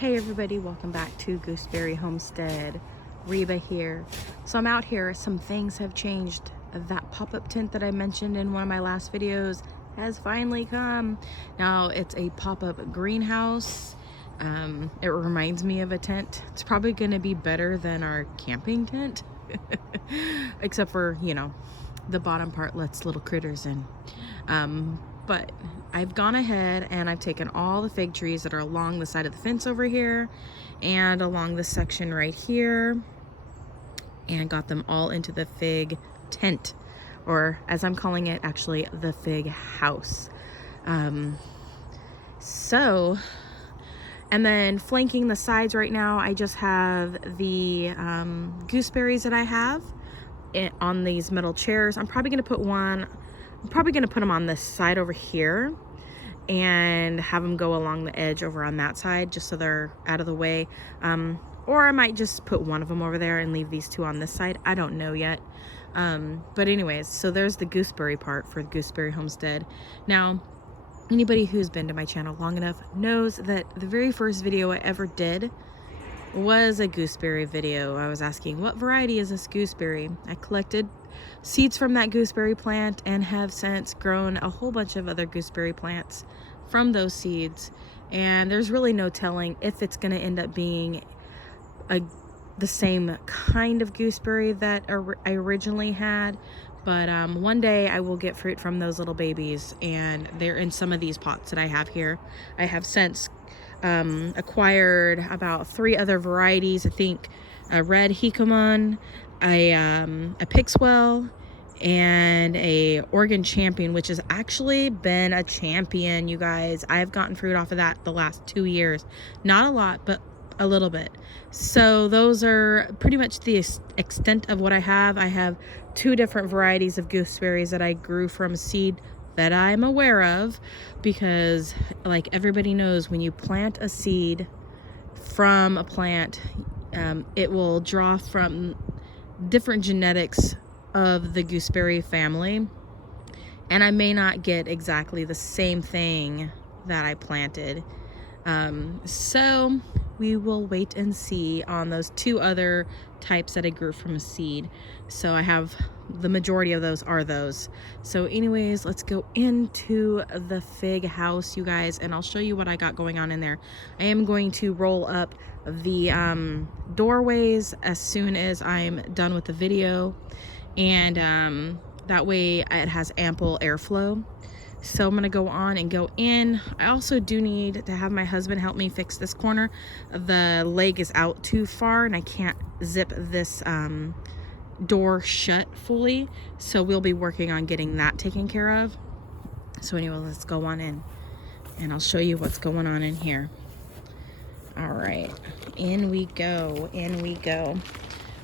Hey everybody, welcome back to Gooseberry Homestead. Reba here. So I'm out here, some things have changed. That pop-up tent that I mentioned in one of my last videos has finally come. Now it's a pop-up greenhouse. It reminds me of a tent. It's probably gonna be better than our camping tent. Except for, you know, the bottom part lets little critters in. But I've gone ahead and I've taken all the fig trees that are along the side of the fence over here and along this section right here and got them all into the fig tent, or as I'm calling it, actually the fig house. And then flanking the sides right now, I just have the gooseberries that I have on these metal chairs. I'm probably going to put them on this side over here and have them go along the edge over on that side just so they're out of the way. Or I might just put one of them over there and leave these two on this side. I don't know yet. But anyways, so there's the gooseberry part for the Gooseberry Homestead. Now, anybody who's been to my channel long enough knows that the very first video I ever did was a gooseberry video. I was asking, what variety is this gooseberry? I collected seeds from that gooseberry plant and have since grown a whole bunch of other gooseberry plants from those seeds, and there's really no telling if it's going to end up being the same kind of gooseberry that I originally had. But one day I will get fruit from those little babies, and they're in some of these pots that I have here. I have since acquired about 3 other varieties. I think a red jicamon, a Pixwell, and a Oregon Champion, which has actually been a champion, you guys. I've gotten fruit off of that the last 2 years. Not a lot, but a little bit. So those are pretty much the extent of what I have. I have 2 different varieties of gooseberries that I grew from seed that I'm aware of, because like everybody knows, when you plant a seed from a plant, it will draw from different genetics of the gooseberry family, and I may not get exactly the same thing that I planted. So we will wait and see on those 2 other types that I grew from a seed. So I have the majority of those are those. So anyways, let's go into the fig house, you guys, and I'll show you what I got going on in there. I am going to roll up the doorways as soon as I'm done with the video, and that way it has ample airflow. So I'm gonna go on and go in. I also do need to have my husband help me fix this corner. The leg is out too far and I can't zip this door shut fully, so we'll be working on getting that taken care of. So anyway, let's go on in and I'll show you what's going on in here. All right, in we go.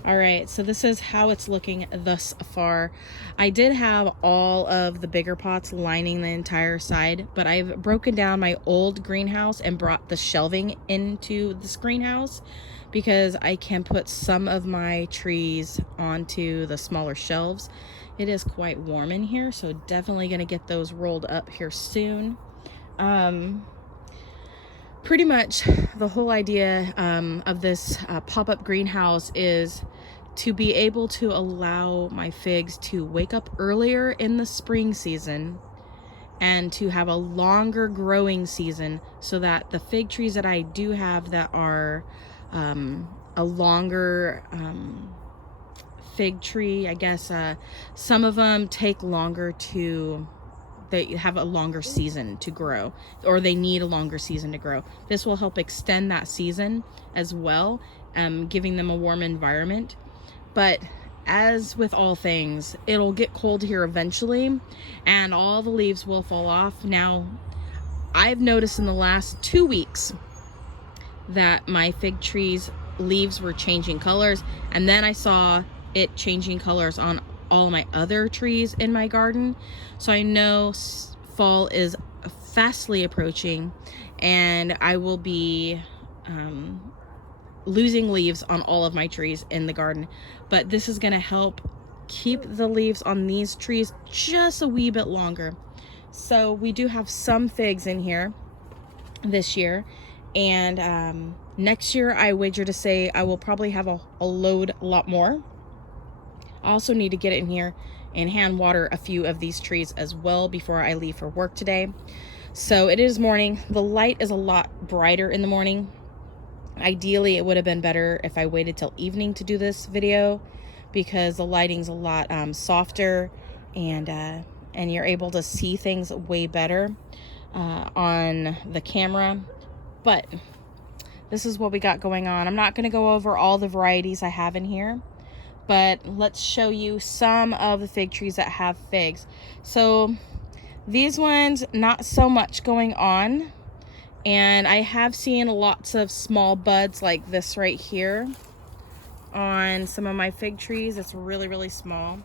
All right, so this is how it's looking thus far. I did have all of the bigger pots lining the entire side, but I've broken down my old greenhouse and brought the shelving into this greenhouse because I can put some of my trees onto the smaller shelves. It is quite warm in here, so definitely gonna get those rolled up here soon. Pretty much the whole idea of this pop-up greenhouse is to be able to allow my figs to wake up earlier in the spring season and to have a longer growing season, so that the fig trees that I do have that are a longer fig tree, I guess, some of them take longer to, they have a longer season to grow, or they need a longer season to grow. This will help extend that season as well, giving them a warm environment. But as with all things, it'll get cold here eventually and all the leaves will fall off. Now, I've noticed in the last 2 weeks that my fig trees leaves were changing colors, and then I saw it changing colors on all my other trees in my garden. So I know fall is fastly approaching and I will be losing leaves on all of my trees in the garden. But this is going to help keep the leaves on these trees just a wee bit longer. So we do have some figs in here this year, and Next year, I wager to say I will probably have a lot more. I also need to get in here and hand water a few of these trees as well before I leave for work today. So it is morning. The light is a lot brighter in the morning. Ideally, it would have been better if I waited till evening to do this video, because the lighting's a lot softer, and you're able to see things way better on the camera. But this is what we got going on. I'm not going to go over all the varieties I have in here, but let's show you some of the fig trees that have figs. So these ones, not so much going on. And I have seen lots of small buds like this right here on some of my fig trees. It's really, really small.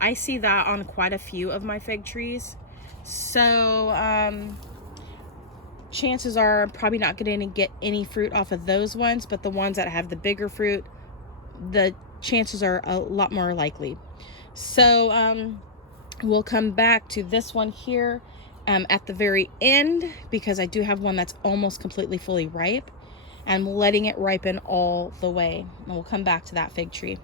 I see that on quite a few of my fig trees. So chances are I'm probably not going to get any fruit off of those ones, but the ones that have the bigger fruit, the chances are a lot more likely. So we'll come back to this one here at the very end, because I do have one that's almost completely fully ripe. I'm letting it ripen all the way, and we'll come back to that fig tree.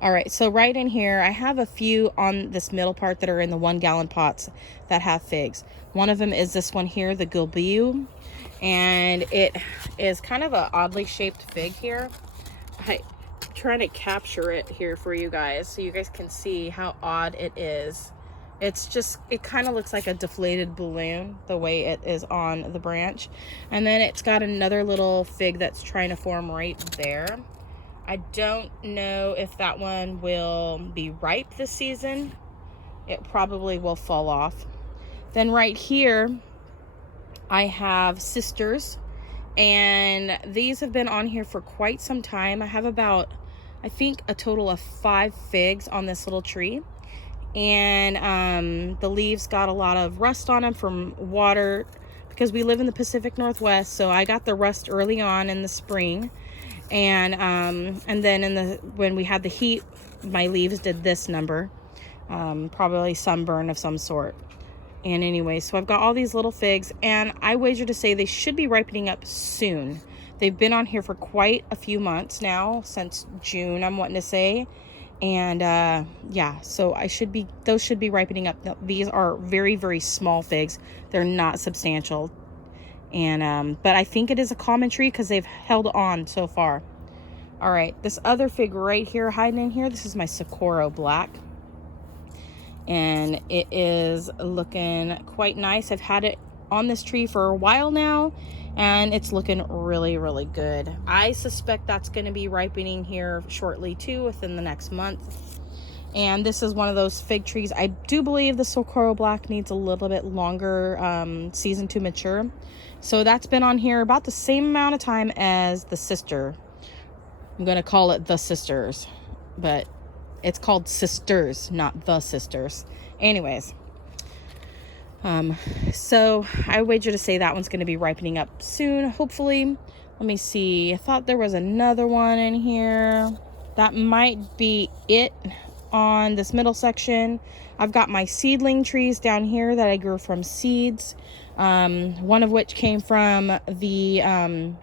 All right, so right in here, I have a few on this middle part that are in the 1 gallon pots that have figs. One of them is this one here, the Gulbiu, and it is kind of an oddly shaped fig here. I'm trying to capture it here for you guys so you guys can see how odd it is. It's just, it kind of looks like a deflated balloon the way it is on the branch. And then it's got another little fig that's trying to form right there. I don't know if that one will be ripe this season. It probably will fall off. Then right here, I have sisters, and these have been on here for quite some time. I have about, I think, a total of 5 figs on this little tree. And the leaves got a lot of rust on them from water, because we live in the Pacific Northwest. So I got the rust early on in the spring, and then when we had the heat, my leaves did this number, probably sunburn of some sort. And anyway, so I've got all these little figs, and I wager to say they should be ripening up soon. They've been on here for quite a few months now, since June, I'm wanting to say. And yeah, so those should be ripening up. These are very, very small figs. They're not substantial. And but I think it is a common tree because they've held on so far. All right, this other fig right here hiding in here, this is my Socorro Black, and it is looking quite nice. I've had it on this tree for a while now, and it's looking really, really good. I suspect that's going to be ripening here shortly too, within the next month. And this is one of those fig trees. I do believe the Socorro Black needs a little bit longer season to mature. So that's been on here about the same amount of time as the sister. I'm going to call it the sisters, but it's called sisters, not the sisters. Anyways. So I wager to say that one's going to be ripening up soon, hopefully. Let me see. I thought there was another one in here. That might be it on this middle section. I've got my seedling trees down here that I grew from seeds. One of which came from the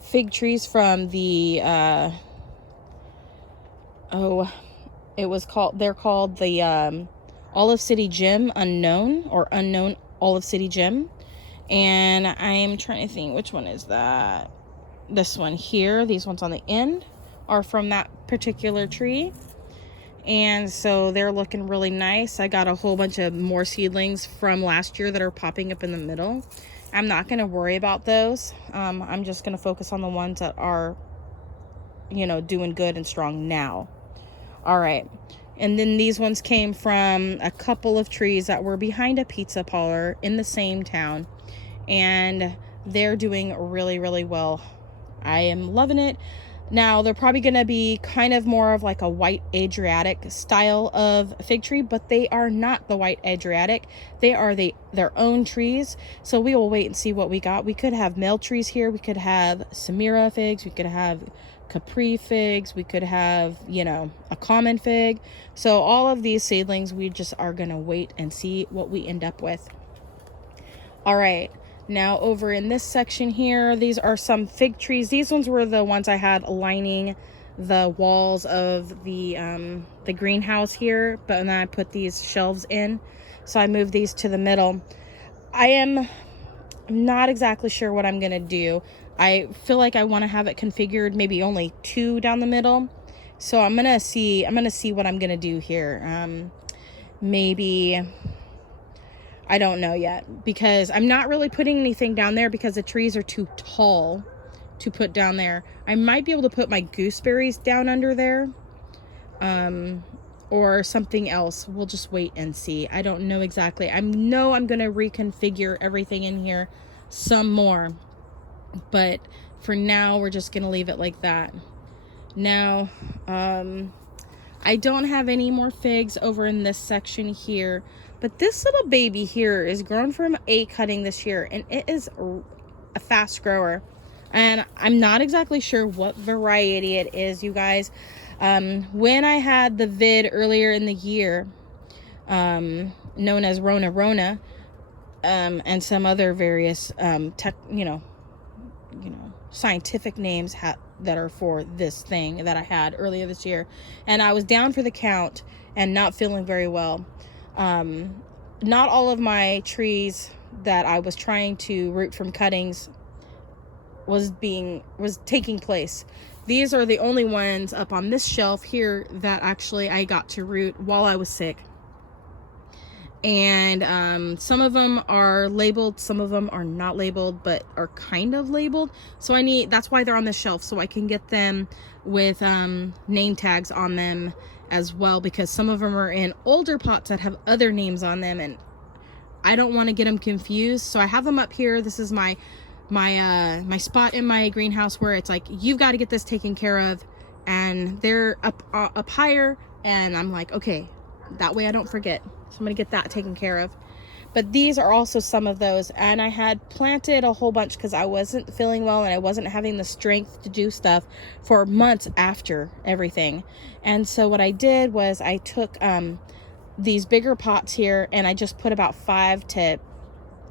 fig trees from the they're called the Olive City Gym Unknown Olive City Gym. And I'm trying to think, which one is that? This one here. These ones on the end are from that particular tree. And so they're looking really nice. I got a whole bunch of more seedlings from last year that are popping up in the middle. I'm not going to worry about those. I'm just going to focus on the ones that are, doing good and strong now. All right. And then these ones came from a couple of trees that were behind a pizza parlor in the same town. And they're doing really, really well. I am loving it. Now, they're probably going to be kind of more of like a white Adriatic style of fig tree, but they are not the white Adriatic. They are their own trees. So we will wait and see what we got. We could have male trees here. We could have Samira figs. We could have Capri figs. We could have, a common fig. So all of these seedlings, we just are going to wait and see what we end up with. All right. Now over in this section here, these are some fig trees. These ones were the ones I had lining the walls of the greenhouse here, but then I put these shelves in, so I moved these to the middle. I am not exactly sure what I'm gonna do. I feel like I want to have it configured maybe only 2 down the middle, so I'm gonna see what I'm gonna do here. Maybe, I don't know yet, because I'm not really putting anything down there because the trees are too tall to put down there. I might be able to put my gooseberries down under there, or something else. We'll just wait and see. I don't know exactly. I know I'm gonna reconfigure everything in here some more, but for now we're just gonna leave it like that. Now I don't have any more figs over in this section here, but this little baby here is grown from a cutting this year, and it is a fast grower, and I'm not exactly sure what variety it is, you guys. When I had the vid earlier in the year, known as Rona, and some other various scientific names that are for this thing that I had earlier this year, and I was down for the count and not feeling very well. Not all of my trees that I was trying to root from cuttings was taking place. These are the only ones up on this shelf here that actually I got to root while I was sick. And some of them are labeled, some of them are not labeled, but are kind of labeled. So that's why they're on the shelf, so I can get them with name tags on them as well, because some of them are in older pots that have other names on them, and I don't want to get them confused. So I have them up here. This is my spot in my greenhouse where it's like, you've got to get this taken care of, and they're up higher, and I'm like, okay, that way I don't forget. So I'm gonna get that taken care of. But these are also some of those, and I had planted a whole bunch because I wasn't feeling well and I wasn't having the strength to do stuff for months after everything. And so what I did was I took these bigger pots here, and I just put about 5 to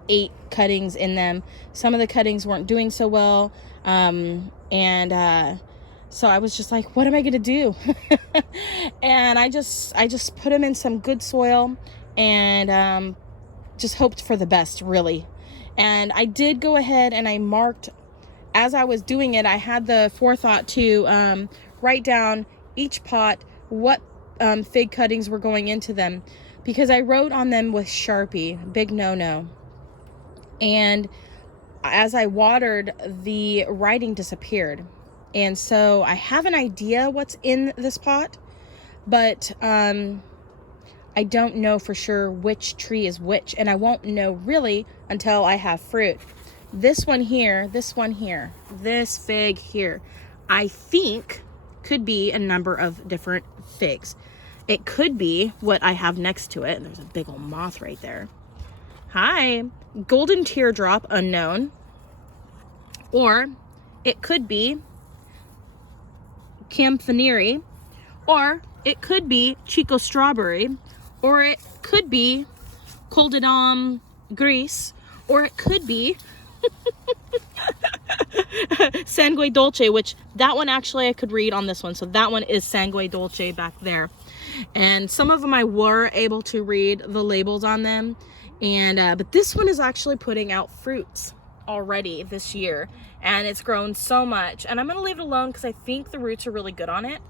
8 cuttings in them. Some of the cuttings weren't doing so well, so I was just like, what am I gonna do? And I just put them in some good soil, and just hoped for the best, really. And I did go ahead and I marked, as I was doing it, I had the forethought to write down each pot what fig cuttings were going into them, because I wrote on them with Sharpie, big no. And as I watered, the writing disappeared. And so I have an idea what's in this pot, but I don't know for sure which tree is which, and I won't know really until I have fruit. This one here, this fig here, I think could be a number of different figs. It could be what I have next to it, and there's a big old moth right there. Hi, golden teardrop, unknown. Or it could be Campanile, or it could be Chico strawberry, or it could be Col de Dame Gris, or it could be Sangue Dolce, which that one actually I could read on this one. So that one is Sangue Dolce back there. And some of them I were able to read the labels on them. And but this one is actually putting out fruits already this year, and it's grown so much, and I'm gonna leave it alone because I think the roots are really good on it,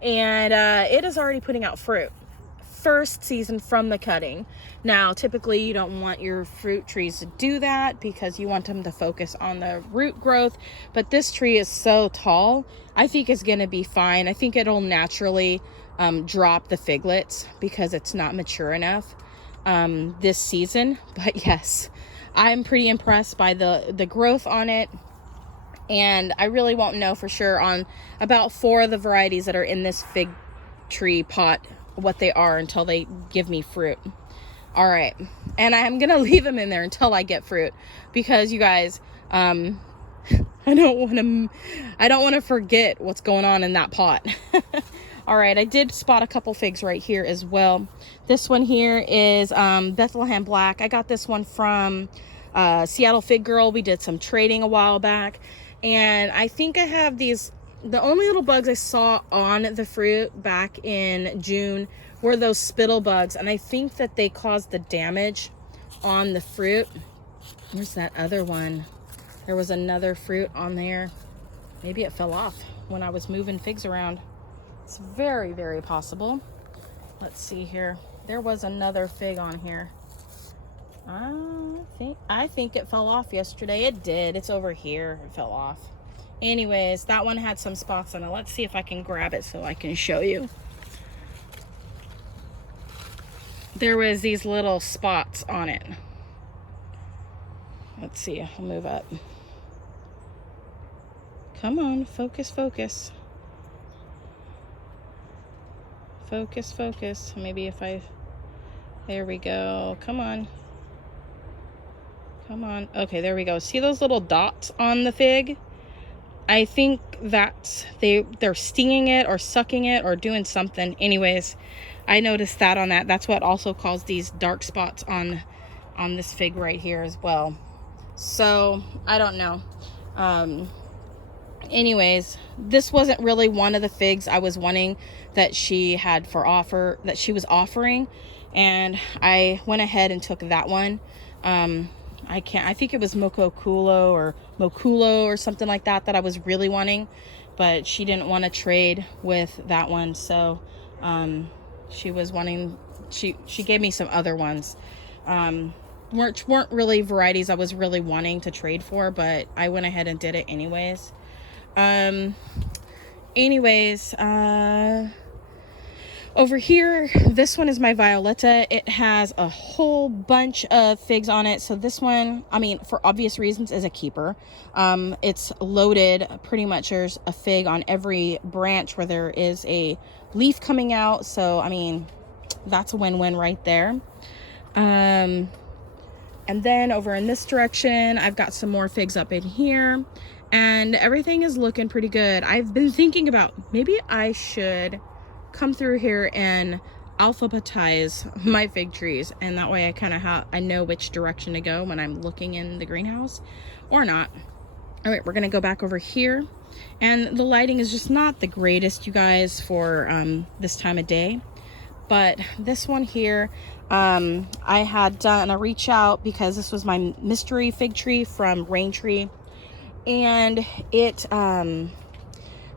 and it is already putting out fruit. First season from the cutting. Now typically you don't want your fruit trees to do that because you want them to focus on the root growth, but this tree is so tall, I think it's gonna be fine. I think it'll naturally drop the figlets because it's not mature enough this season. But yes, I'm pretty impressed by the growth on it, and I really won't know for sure on about 4 of the varieties that are in this fig tree pot what they are until they give me fruit. All right, and I'm gonna leave them in there until I get fruit, because you guys, I don't want to forget what's going on in that pot. All right, I did spot a couple figs right here as well. This one here is Bethlehem Black. I got this one from Seattle Fig Girl. We did some trading a while back, and I think I have these. The only little bugs I saw on the fruit back in June were those spittle bugs, and I think that they caused the damage on the fruit. Where's that other one? There was another fruit on there. Maybe it fell off when I was moving figs around. It's very, very possible. Let's see here. There was another fig on here. I think it fell off yesterday. It did. It's over here. It fell off. Anyways, that one had some spots on it. Let's see if I can grab it so I can show you. There was these little spots on it. Let's see. I'll move up. Come on, focus, focus. Focus, focus. Maybe if I... There we go. Come on. Come on. Okay, there we go. See those little dots on the fig? I think that's... They're stinging it or sucking it or doing something. Anyways, I noticed that on that. That's what also caused these dark spots on this fig right here as well. So, I don't know. Anyways, this wasn't really one of the figs I was wanting that she had for offer, that she was offering, and I went ahead and took that one. I think it was Mokulo or something like that I was really wanting, but she didn't want to trade with that one, so she was wanting, she gave me some other ones. Weren't really varieties I was really wanting to trade for, but I went ahead and did it anyways. Over here, this one is my Violetta. It has a whole bunch of figs on it. So this one, I mean, for obvious reasons, is a keeper. It's loaded. Pretty much there's a fig on every branch where there is a leaf coming out. So, I mean, that's a win-win right there. And then over in this direction, I've got some more figs up in here. And everything is looking pretty good. I've been thinking about maybe I should come through here and alphabetize my fig trees, and that way I kind of I know which direction to go when I'm looking in the greenhouse or not. All right, we're gonna go back over here, and the lighting is just not the greatest, you guys, for this time of day. But this one here, I had done a reach out because this was my mystery fig tree from Raintree. And it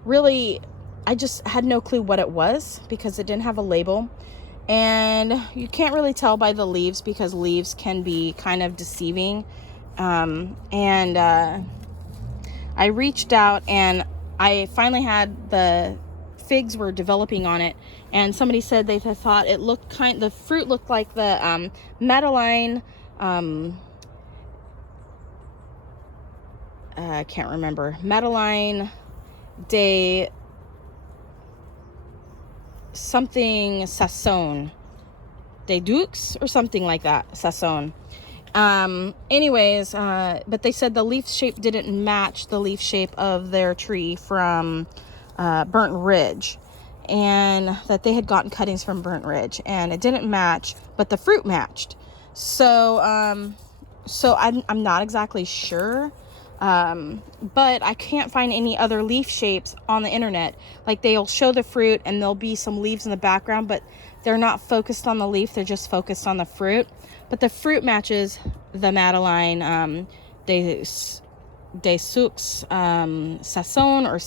really, I just had no clue what it was because it didn't have a label, and you can't really tell by the leaves because leaves can be kind of deceiving. I reached out and I finally had the figs were developing on it, and somebody said they thought it looked the fruit looked like the Madeline, I can't remember, Madeline de something Sasson, de Dux or something like that, Sasson. Anyways, but they said the leaf shape didn't match the leaf shape of their tree from Burnt Ridge, and that they had gotten cuttings from Burnt Ridge, and it didn't match, but the fruit matched. So I'm not exactly sure. But I can't find any other leaf shapes on the internet. Like, they'll show the fruit and there'll be some leaves in the background, but they're not focused on the leaf, they're just focused on the fruit. But the fruit matches the Madeline de Sux Sasson, or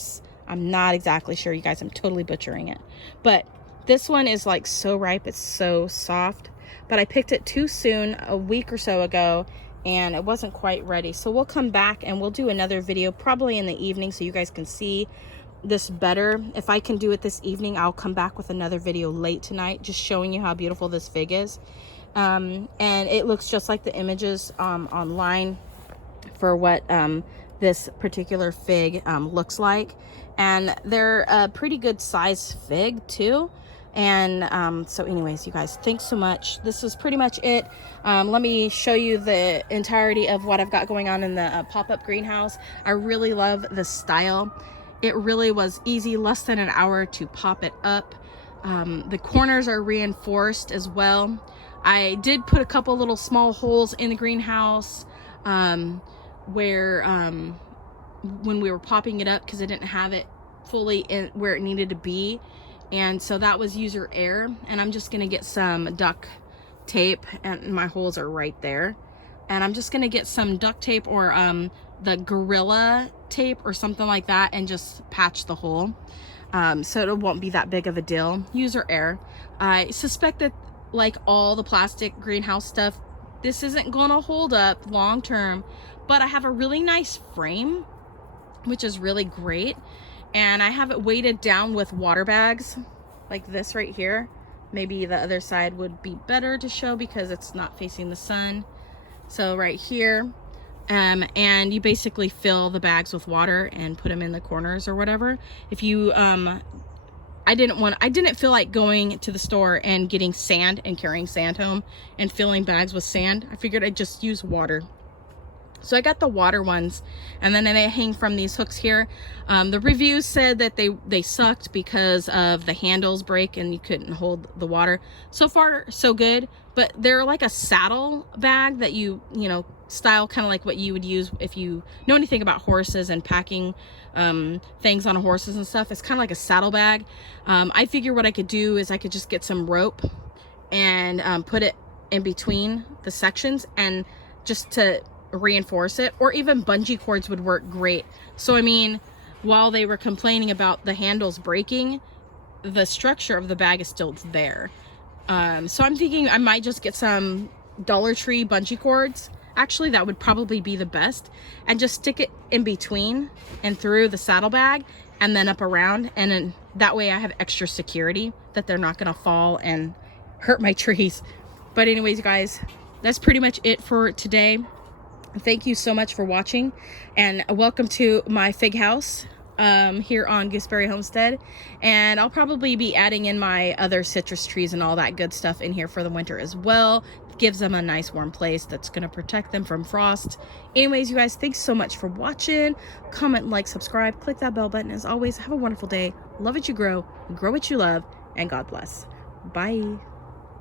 I'm not exactly sure, you guys, I'm totally butchering it. But this one is like so ripe, it's so soft. But I picked it too soon, a week or so ago, and it wasn't quite ready. So we'll come back and we'll do another video probably in the evening so you guys can see this better. If I can do it this evening, I'll come back with another video late tonight just showing you how beautiful this fig is. And it looks just like the images online for what this particular fig looks like, and they're a pretty good size fig too. And so anyways, you guys, thanks so much. This is pretty much it. Let me show you the entirety of what I've got going on in the pop-up greenhouse. I really love the style. It really was easy, less than an hour to pop it up. The corners are reinforced as well. I did put a couple little small holes in the greenhouse where when we were popping it up, because I didn't have it fully in where it needed to be, and so that was user error. And I'm just gonna get some duct tape, and my holes are right there, and I'm just gonna get some duct tape or the Gorilla tape or something like that, and just patch the hole, so it won't be that big of a deal. User error. I suspect that, like all the plastic greenhouse stuff, this isn't gonna hold up long term, but I have a really nice frame, which is really great, and I have it weighted down with water bags like this right here. Maybe the other side would be better to show because it's not facing the sun. So right here, and you basically fill the bags with water and put them in the corners or whatever. If you I didn't feel like going to the store and getting sand and carrying sand home and filling bags with sand. I figured I'd just use water. So I got the water ones, and then they hang from these hooks here. The reviews said that they sucked because of the handles break and you couldn't hold the water. So far, so good, but they're like a saddle bag that you know, style kind of like what you would use if you know anything about horses and packing things on horses and stuff. It's kind of like a saddle bag. I figure what I could do is I could just get some rope and put it in between the sections, and just to reinforce it, or even bungee cords would work great. So I mean, while they were complaining about the handles breaking, the structure of the bag is still there. So I'm thinking I might just get some Dollar Tree bungee cords. Actually, that would probably be the best, and just stick it in between and through the saddle bag, and then up around, and then that way I have extra security that they're not gonna fall and hurt my trees. But anyways, you guys, that's pretty much it for today. Thank you so much for watching, and welcome to my fig house here on Gooseberry Homestead. And I'll probably be adding in my other citrus trees and all that good stuff in here for the winter as well. It gives them a nice warm place that's going to protect them from frost. Anyways, you guys, thanks so much for watching. Comment, like, subscribe, click that bell button. As always, have a wonderful day. Love what you grow what you love, and God bless. Bye.